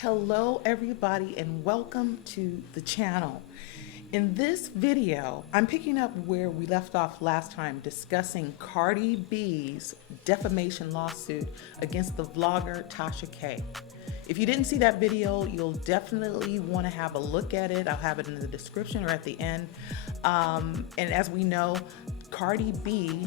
Hello everybody and welcome to the channel. In this video, I'm picking up where we left off last time discussing Cardi B's defamation lawsuit against the vlogger Tasha K. If you didn't see that video, you'll definitely want to have a look at it. I'll have it in the description or at the end. And as we know, Cardi B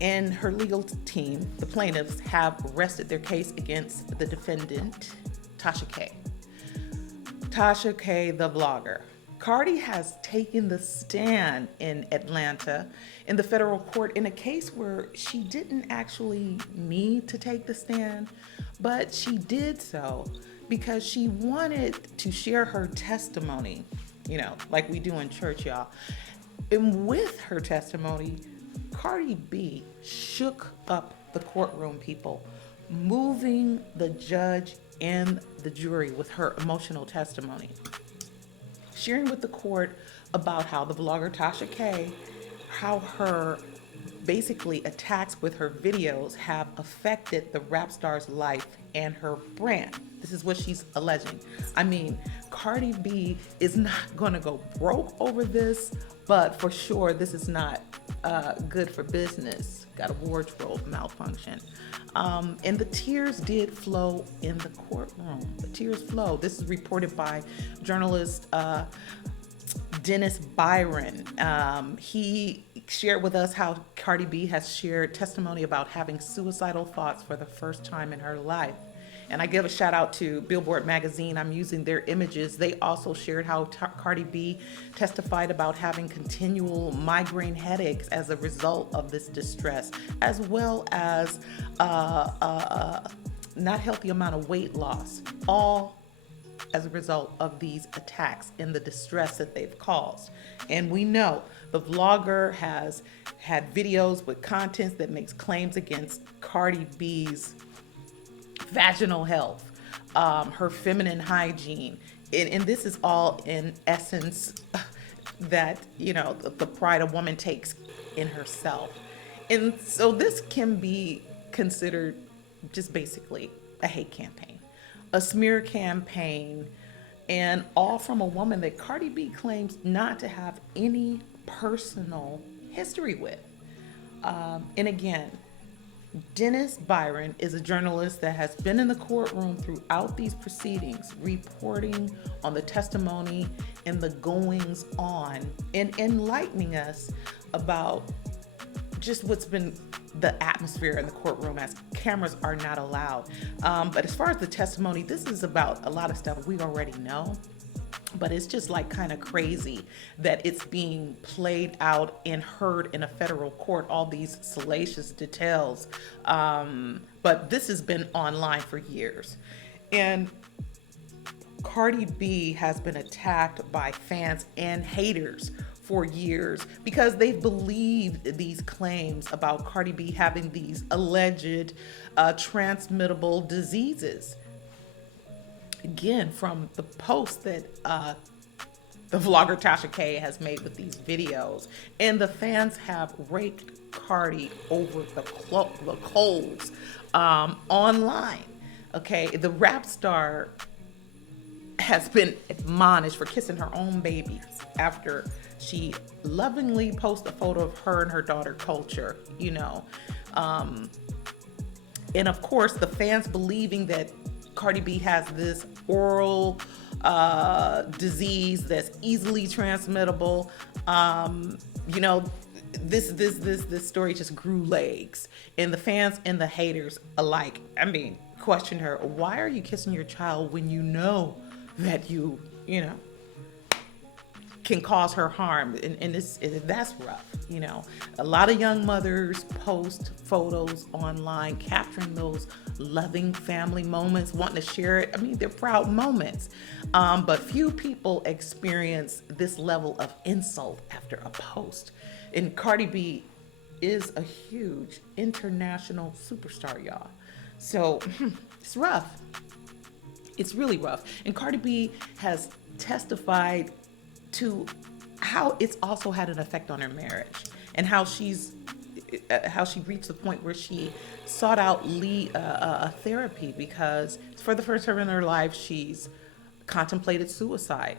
and her legal team, the plaintiffs, have rested their case against the defendant, Tasha K. Tasha K, the vlogger. Cardi has taken the stand in Atlanta in the federal court in a case where she didn't actually need to take the stand, but she did so because she wanted to share her testimony, like we do in church, y'all. And with her testimony, Cardi B shook up the courtroom, people, moving the judge and the jury with her emotional testimony, sharing with the court about how the vlogger Tasha K, how her basically attacks with her videos have affected the rap star's life and her brand. This is what she's alleging. I mean, Cardi B is not gonna go broke over this, but for sure this is not good for business. Got a wardrobe malfunction. And the tears did flow in the courtroom. The tears flow. This is reported by journalist Dennis Byron. He shared with us how Cardi B has shared testimony about having suicidal thoughts for the first time in her life. And I give a shout out to Billboard magazine. I'm using their images. They also shared how Cardi B testified about having continual migraine headaches as a result of this distress, as well as not healthy amount of weight loss, all as a result of these attacks and the distress that they've caused. And we know the vlogger has had videos with content that makes claims against Cardi B's vaginal health, her feminine hygiene, and this is all in essence that the pride a woman takes in herself. And so this can be considered just basically a hate campaign, a smear campaign, and all from a woman that Cardi B claims not to have any personal history with. And again, Dennis Byron is a journalist that has been in the courtroom throughout these proceedings, reporting on the testimony and the goings on and enlightening us about just what's been the atmosphere in the courtroom as cameras are not allowed. But as far as the testimony, this is about a lot of stuff we already know. But it's just like kind of crazy that it's being played out and heard in a federal court, all these salacious details. But this has been online for years. And Cardi B has been attacked by fans and haters for years because they've believed these claims about Cardi B having these alleged transmittable diseases. Again, from the post that the vlogger Tasha K has made with these videos, and the fans have raked Cardi over the coals online. Okay, the rap star has been admonished for kissing her own babies after she lovingly posted a photo of her and her daughter Culture, and of course the fans believing that Cardi B has this oral disease that's easily transmittable. This story just grew legs, and the fans and the haters alike, questioned her. Why are you kissing your child when you know that you can cause her harm? And that's rough. A lot of young mothers post photos online capturing those loving family moments, wanting to share it. They're proud moments, but few people experience this level of insult after a post. And Cardi B is a huge international superstar, y'all. So it's rough. It's really rough. And Cardi B has testified to how it's also had an effect on her marriage and how she's how she reached the point where she sought out a therapy because for the first time in her life, she's contemplated suicide.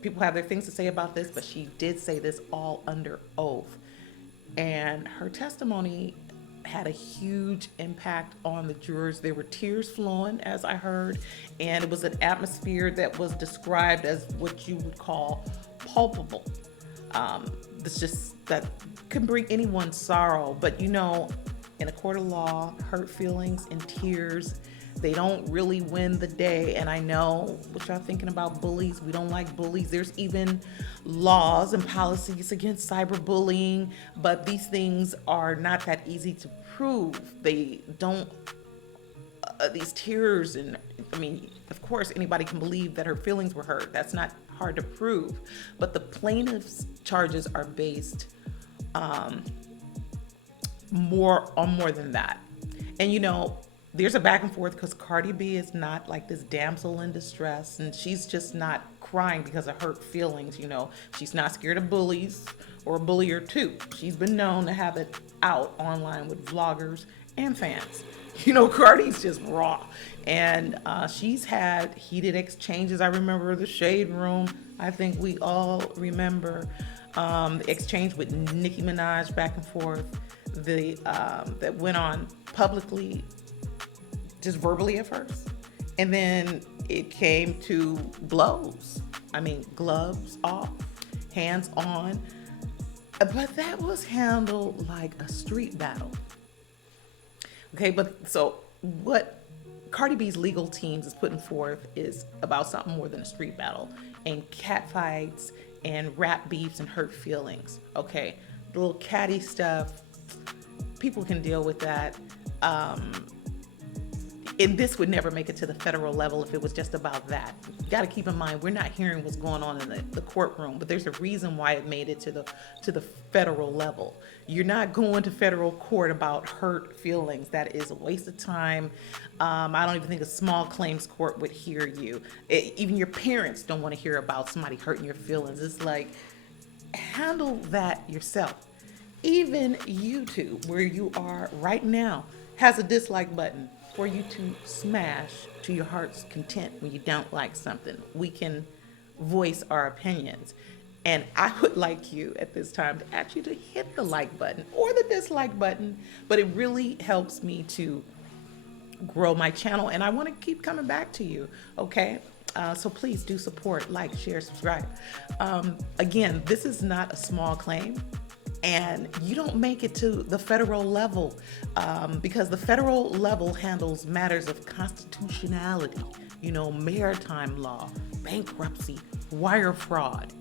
People have their things to say about this, but she did say this all under oath. And her testimony had a huge impact on the jurors. There were tears flowing, as I heard, and it was an atmosphere that was described as what you would call palpable. It's just that can bring anyone sorrow, but you know, in a court of law, hurt feelings and tears, they don't really win the day. And I know what y'all thinking about bullies. We don't like bullies. There's even laws and policies against cyberbullying, but these things are not that easy to prove. They don't, these tears, and I mean, of course, anybody can believe that her feelings were hurt. That's not hard to prove. But the plaintiff's charges are based more than that. And you know, there's a back and forth because Cardi B is not like this damsel in distress, and she's just not crying because of hurt feelings. You know, she's not scared of bullies or a bully or two. She's been known to have it out online with vloggers and fans. You know, Cardi's just raw, and she's had heated exchanges. I remember the Shade Room. I think we all remember the exchange with Nicki Minaj back and forth. That went on publicly, just verbally at first, and then it came to blows. I mean, gloves off, hands on, but that was handled like a street battle. Okay, but so what Cardi B's legal teams is putting forth is about something more than a street battle and cat fights and rap beefs and hurt feelings. Okay, the little catty stuff, people can deal with that. And this would never make it to the federal level if it was just about that. You got to keep in mind, we're not hearing what's going on in the courtroom, but there's a reason why it made it to the federal level. You're not going to federal court about hurt feelings. That is a waste of time. I don't even think a small claims court would hear you. Even your parents don't want to hear about somebody hurting your feelings. It's like, handle that yourself. Even YouTube, where you are right now, has a dislike button for you to smash to your heart's content when you don't like something. We can voice our opinions. And I would like you at this time to ask you to hit the like button or the dislike button, but it really helps me to grow my channel, and I want to keep coming back to you, okay? So please do support, like, share, subscribe. Again, this is not a small claim. And you don't make it to the federal level because the federal level handles matters of constitutionality, you know, maritime law, bankruptcy, wire fraud.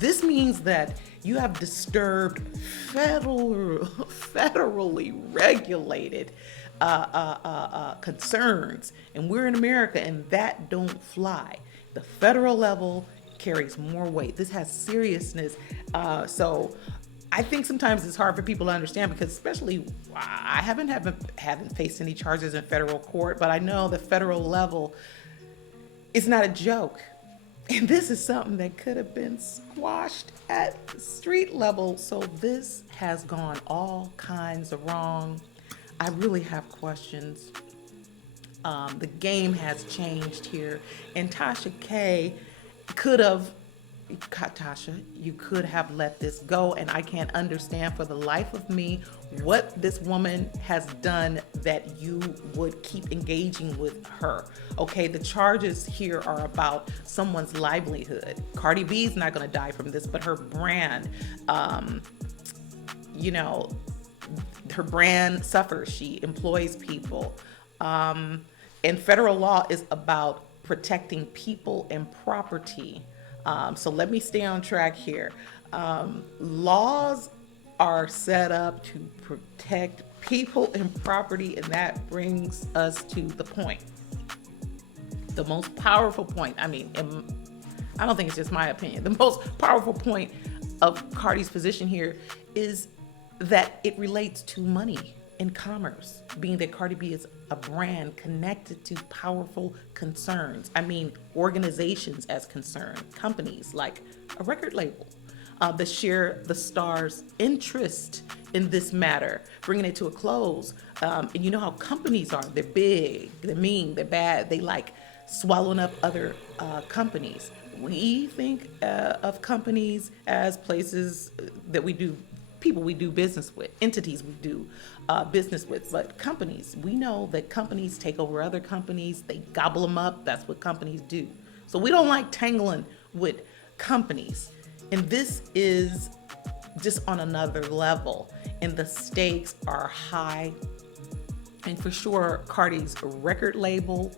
This means that you have disturbed federally regulated concerns, and we're in America, and that don't fly. The federal level carries more weight. This has seriousness. So I think sometimes it's hard for people to understand because, especially, I haven't faced any charges in federal court, but I know the federal level is not a joke. And this is something that could have been squashed at street level. So this has gone all kinds of wrong. I really have questions. The game has changed here. And Tasha K Tasha, you could have let this go, and I can't understand for the life of me what this woman has done that you would keep engaging with her. Okay, the charges here are about someone's livelihood. Cardi B's not going to die from this, but her brand, you know, her brand suffers. She employs people. And federal law is about protecting people and property. So let me stay on track here. Laws are set up to protect people and property, and that brings us to the point. The most powerful point, I mean, I don't think it's just my opinion, the most powerful point of Cardi's position here is that it relates to money and commerce, being that Cardi B is a brand connected to powerful concerns. I mean, organizations as concerned, companies like a record label that share the star's interest in this matter, bringing it to a close. And you know how companies are. They're big, they're mean, they're bad. They like swallowing up other companies. We think of companies as places that we do, people we do business with, entities we do business with. But companies, we know that companies take over other companies, they gobble them up. That's what companies do. So we don't like tangling with companies. And this is just on another level. And the stakes are high. And for sure, Cardi's record label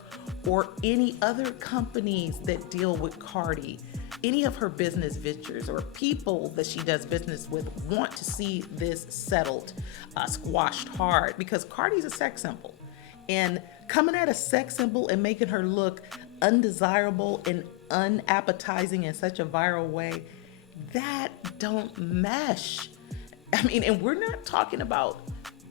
or any other companies that deal with Cardi, any of her business ventures or people that she does business with want to see this settled, squashed hard, because Cardi's a sex symbol. And coming at a sex symbol and making her look undesirable and unappetizing in such a viral way, that don't mesh. I mean, and we're not talking about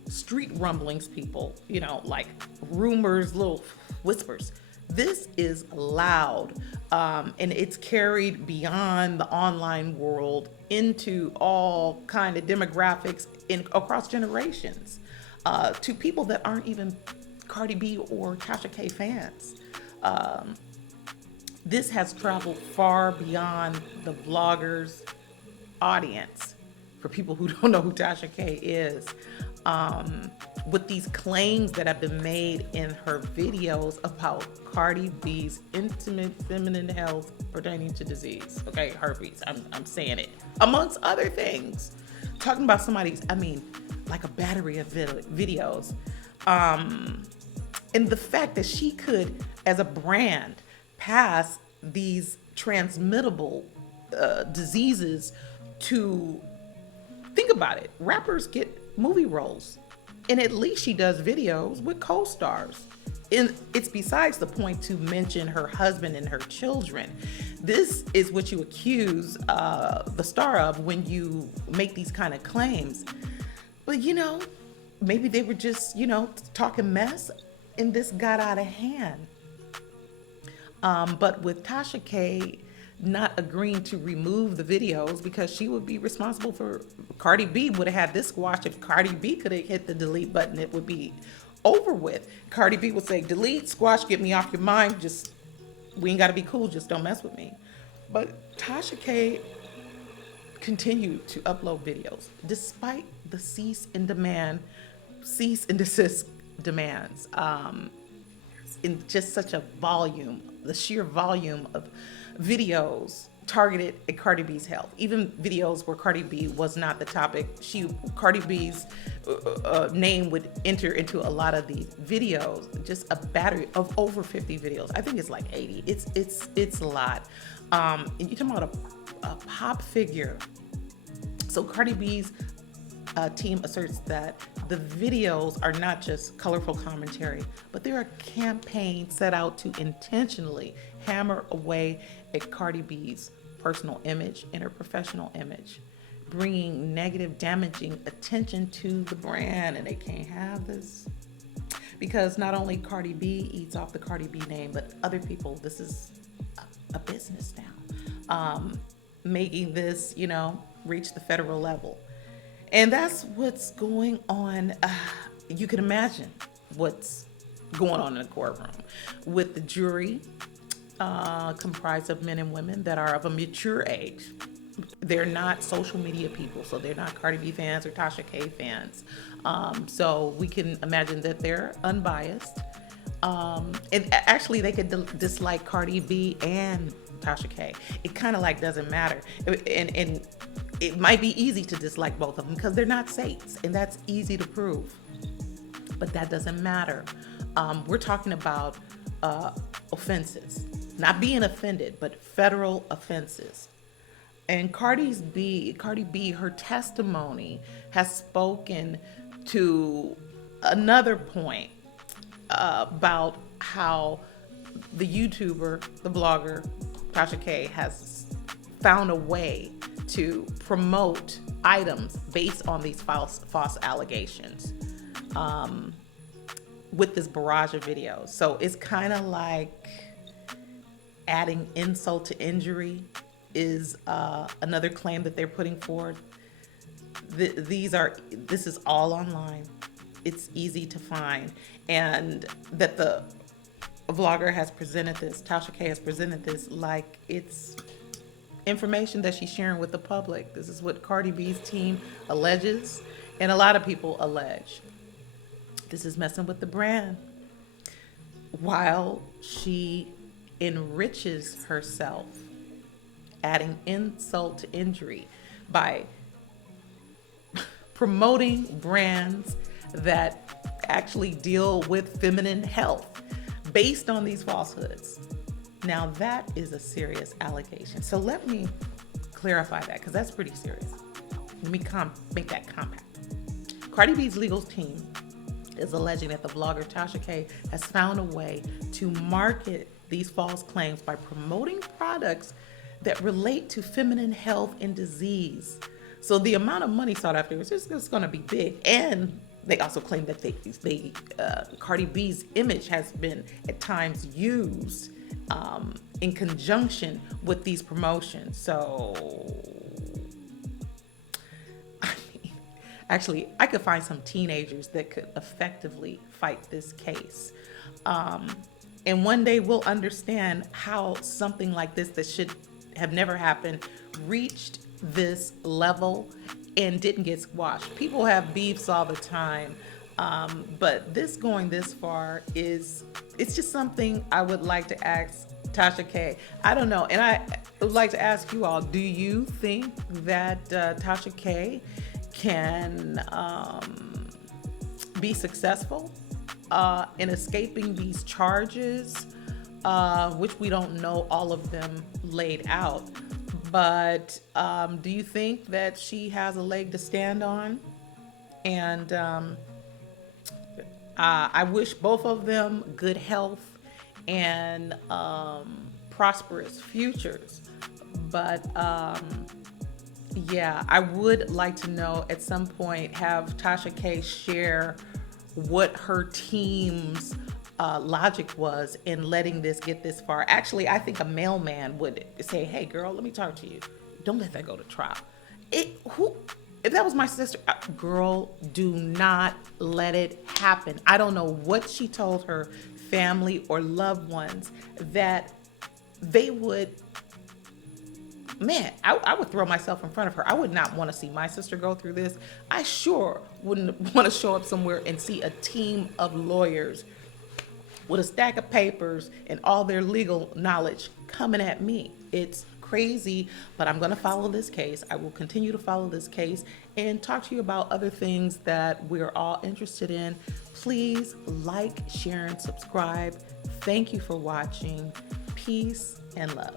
street rumblings, people, you know, like rumors, little whispers. This is loud, and it's carried beyond the online world into all kind of demographics across generations, to people that aren't even Cardi B or Tasha K fans. This has traveled far beyond the vlogger's audience for people who don't know who Tasha K is. With these claims that have been made in her videos about Cardi B's intimate feminine health pertaining to disease. Okay, herpes, I'm saying it. Amongst other things. Talking about somebody's, I mean, like a battery of videos. And the fact that she could, as a brand, pass these transmittable diseases to, think about it, rappers get movie roles, and at least she does videos with co-stars. And it's besides the point to mention her husband and her children. This is what you accuse the star of when you make these kind of claims. But you know, maybe they were just, you know, talking mess, and this got out of hand. But with Tasha K not agreeing to remove the videos because she would be responsible for, Cardi B would have had this squash. If Cardi B could have hit the delete button, it would be over with. Cardi B would say, delete, squash, get me off your mind. Just, we ain't got to be cool. Just don't mess with me. But Tasha K continued to upload videos despite the cease and desist demands, in just such a volume, the sheer volume of videos targeted at Cardi B's health. Even videos where Cardi B was not the topic. Cardi B's name would enter into a lot of these videos. Just a battery of over 50 videos. I think it's like 80. It's a lot. And you're talking about a pop figure. So Cardi B's team asserts that the videos are not just colorful commentary, but they're a campaign set out to intentionally hammer away at Cardi B's personal image and her professional image, bringing negative, damaging attention to the brand. And they can't have this because not only Cardi B eats off the Cardi B name, but other people. This is a business now, making this, you know, reach the federal level. And that's what's going on. You can imagine what's going on in the courtroom with the jury, comprised of men and women that are of a mature age. They're not social media people, so they're not Cardi B fans or Tasha K fans. So we can imagine that they're unbiased. And actually, they could dislike Cardi B and Tasha K. It kind of like doesn't matter. And it might be easy to dislike both of them because they're not saints, and that's easy to prove. But that doesn't matter. We're talking about offenses, not being offended, but federal offenses. And Cardi B, her testimony has spoken to another point about how the YouTuber, the blogger, Tasha K, has found a way to promote items based on these false allegations with this barrage of videos. So it's kind of like adding insult to injury is another claim that they're putting forward. This is all online. It's easy to find, and that the vlogger has presented this, Tasha K has presented this like it's information that she's sharing with the public. This is what Cardi B's team alleges, and a lot of people allege. This is messing with the brand while she enriches herself, adding insult to injury by promoting brands that actually deal with feminine health based on these falsehoods. Now that is a serious allegation. So let me clarify that, because that's pretty serious. Let me make that compact. Cardi B's legal team is alleging that the vlogger Tasha K has found a way to market these false claims by promoting products that relate to feminine health and disease. So the amount of money sought after is just going to be big. And they also claim that Cardi B's image has been at times used in conjunction with these promotions. So, I mean, actually, I could find some teenagers that could effectively fight this case. And one day we'll understand how something like this that should have never happened reached this level and didn't get squashed. People have beefs all the time, but this going this far it's just something I would like to ask Tasha K. I don't know, and I would like to ask you all, do you think that Tasha K can be successful in escaping these charges, which we don't know all of them laid out? But do you think that she has a leg to stand on? And I wish both of them good health and prosperous futures. But yeah, I would like to know at some point, have Tasha K share what her team's logic was in letting this get this far. Actually, I think a mailman would say, hey girl, let me talk to you. Don't let that go to trial. If that was my sister, girl, do not let it happen. I don't know what she told her family or loved ones that they would, man, I would throw myself in front of her. I would not want to see my sister go through this. I sure wouldn't want to show up somewhere and see a team of lawyers with a stack of papers and all their legal knowledge coming at me. It's crazy, but I'm going to follow this case. I will continue to follow this case and talk to you about other things that we're all interested in. Please like, share, and subscribe. Thank you for watching. Peace and love.